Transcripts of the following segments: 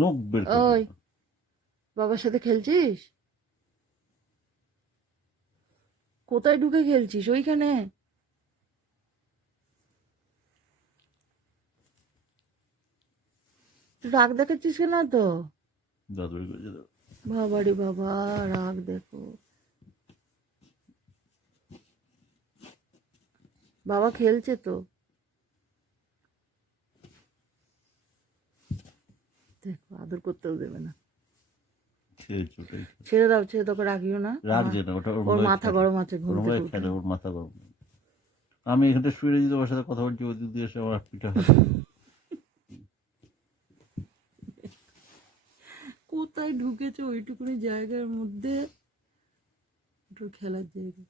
নখ বের করে ওই দেবো। বাবার সাথে খেলছিস? কোথায় ঢুকে খেলছিস? ওইখানে? তুই রাগ দেখাচ্ছিস কেন তো? দাঁত বের করে দেবো। বাবারে বাবা, রাগ দেখো। বাবা খেলছে তো, দেখো আদর করতেও দেবে না। খেয়েছে ওটাই খেয়ে। ছেড়ে দাও, ছেড়ে তোকে রাখিও না। রাখছে না, ওটা ওর মোবাইল মাথা খেলে। গরম আছে ঘুম ওর থেকে মোবাইল উঠে। খেলে, ওর মাথা গরম। আমি এখানে শুয়ে রয়েছি, তোমার সাথে কথা বলছি, ওই দিক দিয়ে এসে আমার পিঠা হাতে দেবো। কোথায় ঢুকেছে ওইটুকুনি জায়গার মধ্যে? ওটার খেলার জায়গা।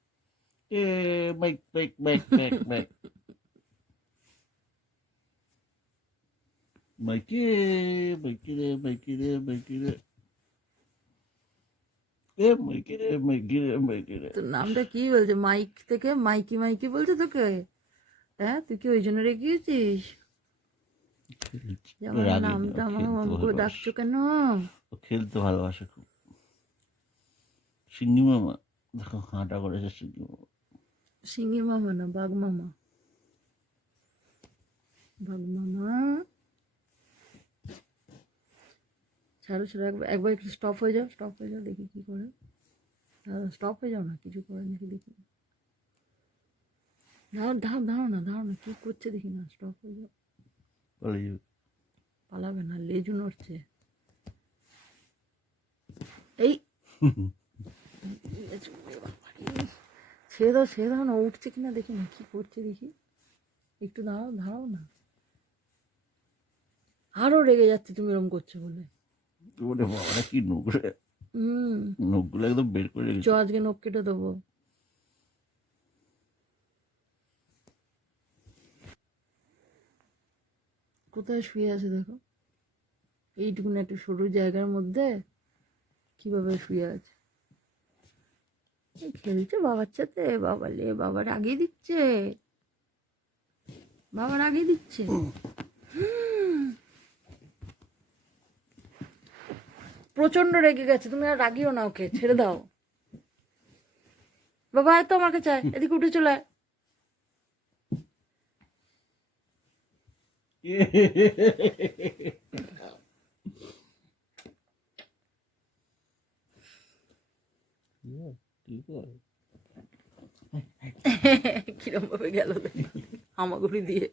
এ mic mic mic mic mic মাইকে মাইকে রে মাইকে রে মাইকে রে এ মাইকে রে মাইকে রে মাইকে রে। তোর নামটা কি বলছে? মাইক থেকে মাইকি মাইকি বলছে তোকে? হ্যাঁ, তুই কি ওই জন্য রেখেছিস যে আমার রাগে না, নামটা ও আমাকে খেলতে মম করে ভালোবাসে। ডাকছো কেন? ও খেলতে ভালোবাসে খুব। সিঙ্গি মামা দেখো হাঁটা করেছে সিঙ্গি মামা। সিঙ্গি মামা না, বাঘ মামা। বাঘ মামা। ছাড়ো ছাড়ো, একবার একবার একটু স্টপ হয়ে যাও, স্টপ হয়ে যাও, দেখি কি করে। স্টপ হয়ে যাও না, কিছু করে নাকি দেখি। দাঁড়াও না, দাঁড়াও না, কি করছে দেখি না, স্টপ হয়ে যাও। পালিয়ে যাবে। পালাবে না, লেজু নড়ছে। এই ছেড়ে দাও, ছেড়ে দাও না, উঠছে কিনা দেখি না, কি করছে দেখি। একটু দাঁড়াও, দাঁড়াও না। আরো রেগে যাচ্ছে তুমি এরকম করছো বলে। ওরে বাবা কি নোংরা, হুম। নখগুলো একদম বের করে চ, রেখেছে। আজকে নখ কেটে দেবো। কোথায় শুয়ে আছে দেখো, এইটুকুন একটা সরু জায়গার মধ্যে কিভাবে শুয়ে আছে। এই খেলছে বাবার সাথে, বাবা লে, বাবা রাগিয়ে দিচ্ছে, বাবা রাগিয়ে দিচ্ছে। প্রচন্ড রেগে গেছে, তুমি আর রাগিও না, ওকে ছেড়ে দাও। বাবা আয় তো আমার কাছে, আয়, এদিকে উঠে চলে আয়। কিরম ভাবে গেল দেখো, হামাগুড়ি দিয়ে।